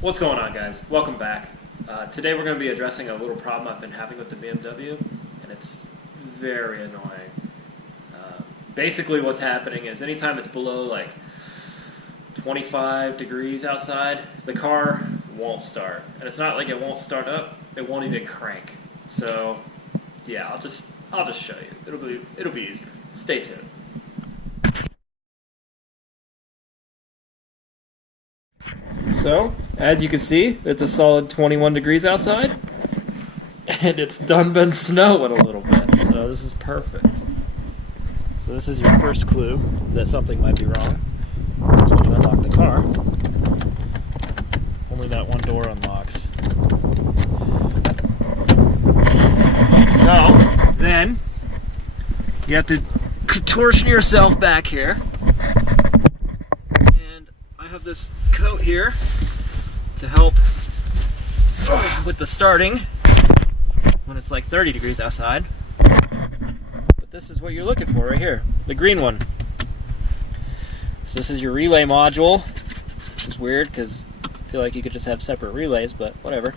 What's going on, guys? Welcome back. Today we're going to be addressing a little problem I've been having with the BMW, and it's very annoying. Basically what's happening is anytime it's below like 25 degrees outside, the car won't start. And it's not like it won't start up, it won't even crank. So yeah, I'll just show you. It'll be easier. Stay tuned. So, as you can see, it's a solid 21 degrees outside, and it's done been snowing a little bit, so this is perfect. So this is your first clue that something might be wrong. Is when you unlock the car, only that one door unlocks. So, then, you have to contortion yourself back here. I have this coat here to help with the starting when it's like 30 degrees outside. But this is what you're looking for right here, the green one. So this is your relay module, which is weird because I feel like you could just have separate relays, but whatever.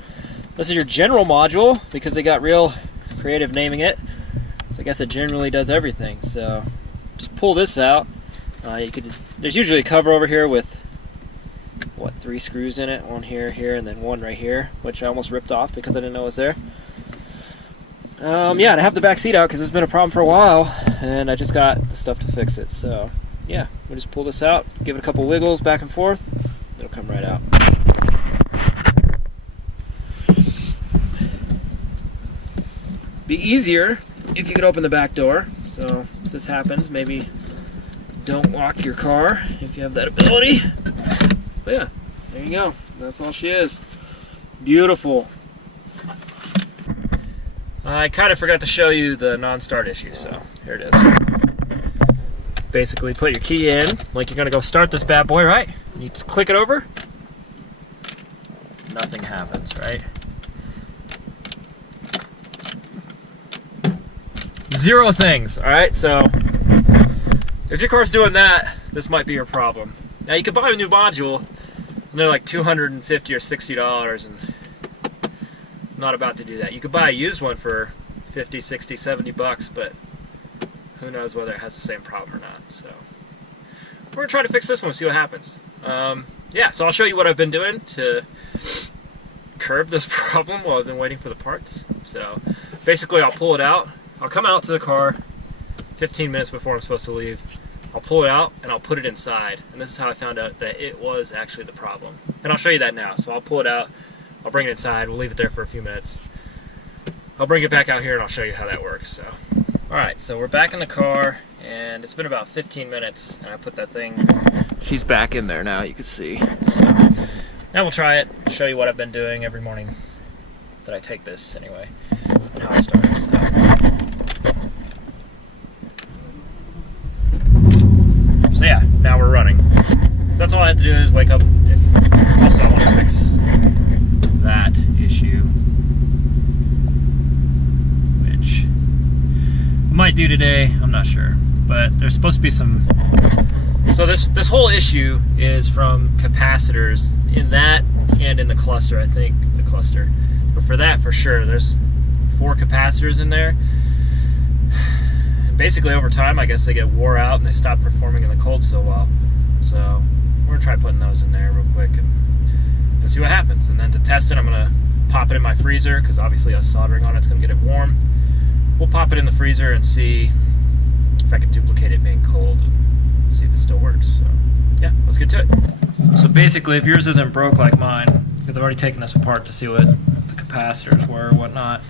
This is your general module because they got real creative naming it. So I guess it generally does everything. So just pull this out. There's usually a cover over here with 3 screws in it, one here, and then one right here, which I almost ripped off because I didn't know it was there. Yeah, and I have the back seat out because it's been a problem for a while, and I just got the stuff to fix it. So yeah, we just pull this out, give it a couple wiggles back and forth, it'll come right out. Be easier if you could open the back door. So if this happens, maybe don't lock your car if you have that ability. But yeah, there you go. That's all she is. Beautiful. I kind of forgot to show you the non-start issue, so here it is. Basically, put your key in, like you're going to go start this bad boy, right? You just click it over. Nothing happens, right? Zero things, alright? So, if your car's doing that, this might be your problem. Now you could buy a new module, and they're like $250 or $60, and I'm not about to do that. You could buy a used one for 50, 60, 70 bucks, but who knows whether it has the same problem or not. So we're gonna try to fix this one and see what happens. Yeah, so I'll show you what I've been doing to curb this problem while I've been waiting for the parts. So basically I'll pull it out, I'll come out to the car 15 minutes before I'm supposed to leave. I'll pull it out and I'll put it inside, and this is how I found out that it was actually the problem. And I'll show you that now. So I'll pull it out, I'll bring it inside, we'll leave it there for a few minutes. I'll bring it back out here and I'll show you how that works. So, alright, so we're back in the car, and it's been about 15 minutes, and I put that thing, she's back in there now, you can see. So now we'll try it, show you what I've been doing every morning that I take this anyway, and how I start it. So yeah, now we're running. So that's all I have to do is wake up. Also, I want to fix that issue, which I might do today. I'm not sure, but there's supposed to be some. So this whole issue is from capacitors in that and in the cluster. I think the cluster, but for that for sure, there's 4 capacitors in there. Basically over time I guess they get wore out and they stop performing in the cold so well. So we're gonna try putting those in there real quick and see what happens. And then to test it, I'm gonna pop it in my freezer because obviously us soldering on it's gonna get it warm. We'll pop it in the freezer and see if I can duplicate it being cold and see if it still works. So yeah, let's get to it. So basically if yours isn't broke like mine, because I've already taken this apart to see what the capacitors were or whatnot,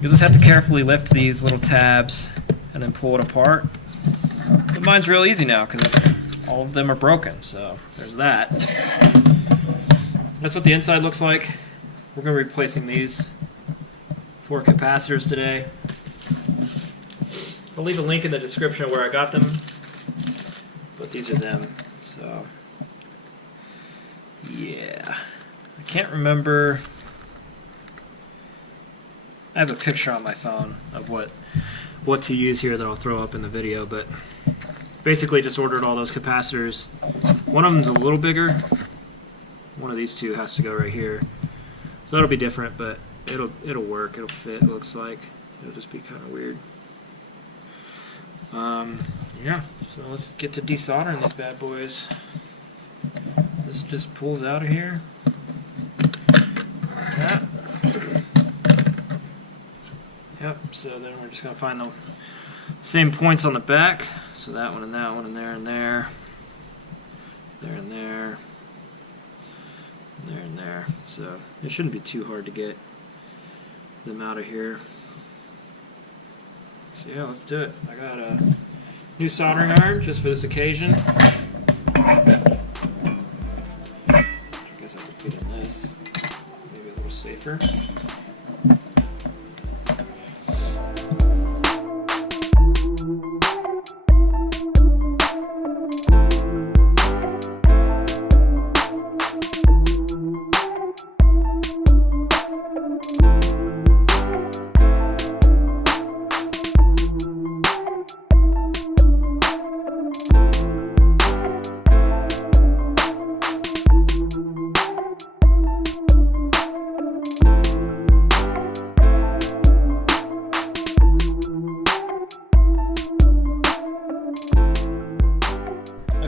you'll just have to carefully lift these little tabs and then pull it apart. But mine's real easy now because all of them are broken, so there's that. That's what the inside looks like. We're going to be replacing these 4 capacitors today. I'll leave a link in the description of where I got them, but these are them. So yeah, I can't remember. I have a picture on my phone of what to use here that I'll throw up in the video, but basically just ordered all those capacitors. One of them's a little bigger, one of these two has to go right here. So that'll be different, but it'll work. It'll fit. It looks like it'll just be kind of weird. Yeah. So let's get to desoldering these bad boys. This just pulls out of here like that. Yep. So then we're just gonna find the same points on the back. So that one and that one and there and there, there and there. There and there. So it shouldn't be too hard to get them out of here. So yeah, let's do it. I got a new soldering iron just for this occasion. I guess I could put in this. Maybe a little safer.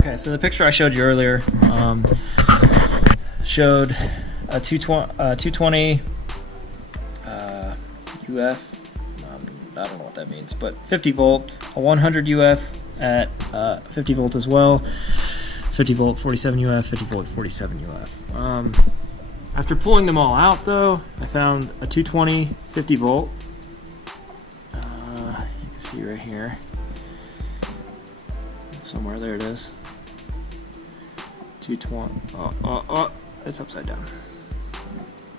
Okay, so the picture I showed you earlier showed a 220 UF, I don't know what that means, but 50 volt, a 100 UF at 50 volt as well, 50 volt 47 UF, 50 volt 47 UF. After pulling them all out though, I found a 220 50 volt. You can see right here. Somewhere, there it is. 220, it's upside down.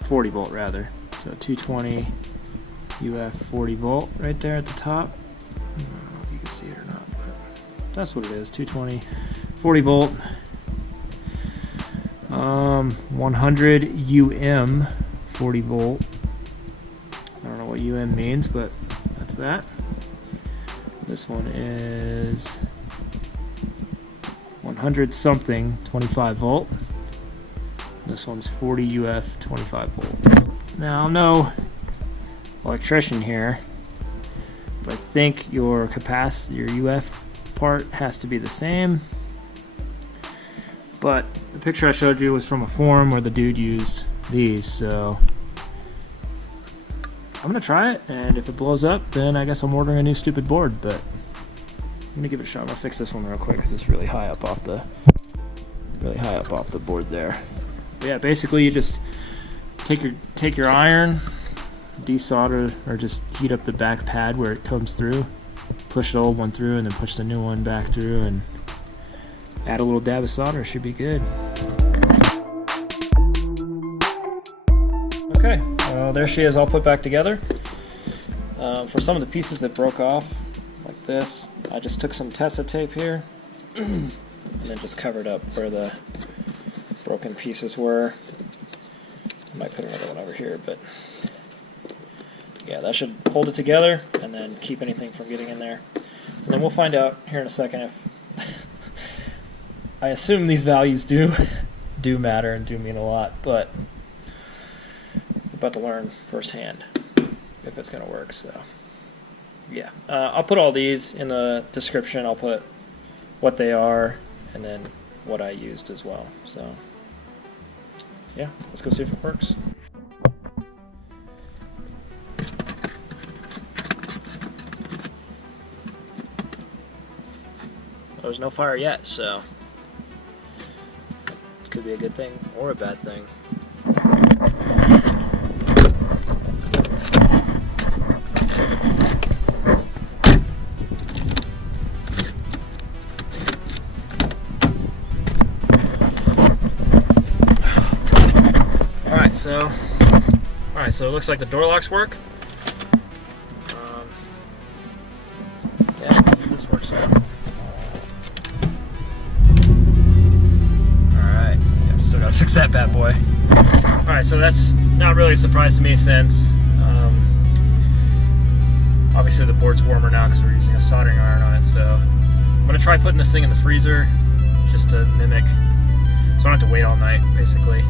40 volt rather. So 220 UF 40 volt right there at the top. I don't know if you can see it or not, but that's what it is. 220 40 volt. 100 UM 40 volt. I don't know what UM means, but that's that. This one is 100 something 25 volt. This one's 40 UF 25 volt. Now I'm no electrician here, but I think your UF part has to be the same. But the picture I showed you was from a forum where the dude used these, so I'm gonna try it, and if it blows up, then I guess I'm ordering a new stupid board. But I'm gonna give it a shot. I'm gonna fix this one real quick because it's really high up off the board there. But yeah, basically you just take your iron, desolder, or just heat up the back pad where it comes through, push the old one through, and then push the new one back through, and add a little dab of solder. Should be good. Okay, well there she is, all put back together. For some of the pieces that broke off, like this, I just took some Tessa tape here and then just covered up where the broken pieces were. I might put another one over here, but yeah, that should hold it together and then keep anything from getting in there. And then we'll find out here in a second if I assume these values do matter and do mean a lot, but we're about to learn firsthand if it's going to work. So yeah, I'll put all these in the description. I'll put what they are and then what I used as well. So yeah, let's go see if it works. There's no fire yet, so could be a good thing or a bad thing. Alright, so it looks like the door locks work. Yeah, let's see if this works well. Alright, yeah, still gotta fix that bad boy. Alright, so that's not really a surprise to me since obviously the board's warmer now because we're using a soldering iron on it. So I'm gonna try putting this thing in the freezer just to mimic so I don't have to wait all night, basically.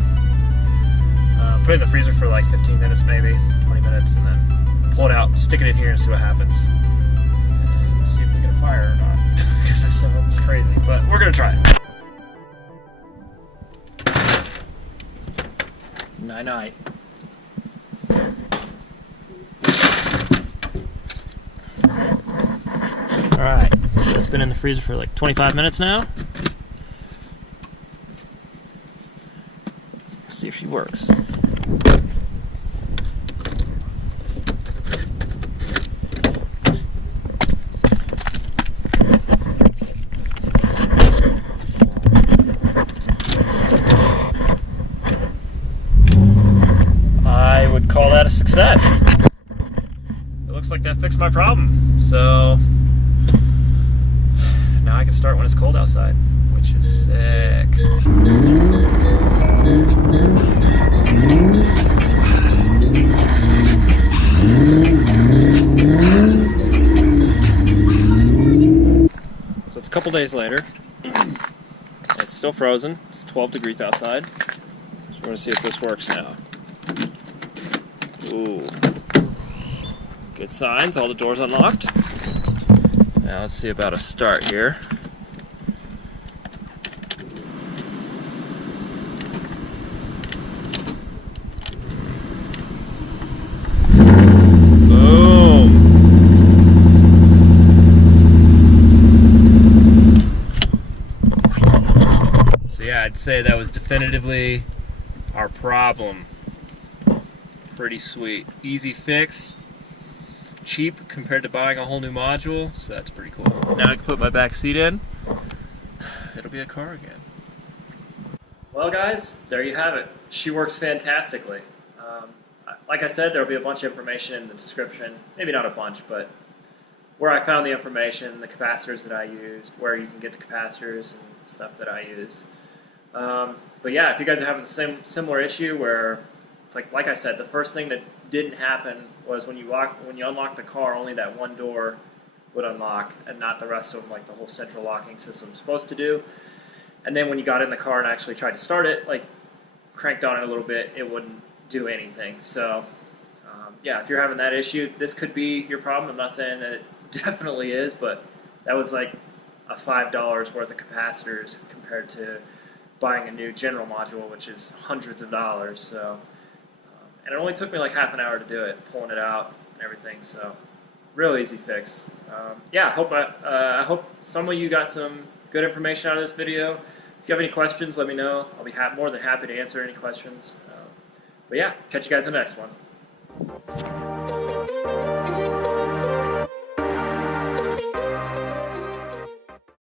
Put it in the freezer for like 15 minutes, maybe 20 minutes, and then pull it out, stick it in here, and see what happens. And see if we get a fire or not, because this sounds crazy, but we're gonna try it. Night night. Alright, so it's been in the freezer for like 25 minutes now. Let's see if she works. I would call that a success. It looks like that fixed my problem. So now I can start when it's cold outside, which is sick. So it's a couple days later. It's still frozen. It's 12 degrees outside. So we're going to see if this works now. Ooh. Good signs. All the doors unlocked. Now let's see about a start here. Boom! So yeah, I'd say that was definitively our problem. Pretty sweet. Easy fix. Cheap compared to buying a whole new module, so that's pretty cool. Now I can put my back seat in. It'll be a car again. Well guys, there you have it. She works fantastically. Like I said, there'll be a bunch of information in the description. Maybe not a bunch, but where I found the information, the capacitors that I used, where you can get the capacitors and stuff that I used. But yeah, if you guys are having the similar issue where it's like I said, the first thing that didn't happen was when you unlock the car, only that one door would unlock and not the rest of them, like the whole central locking system is supposed to do. And then when you got in the car and actually tried to start it, like cranked on it a little bit, it wouldn't do anything. So yeah, if you're having that issue, this could be your problem. I'm not saying that it definitely is, but that was like a $5 worth of capacitors compared to buying a new general module, which is hundreds of dollars. So, and it only took me like half an hour to do it, pulling it out and everything. So, real easy fix. Yeah, I hope some of you got some good information out of this video. If you have any questions, let me know. I'll be more than happy to answer any questions. But yeah, catch you guys in the next one.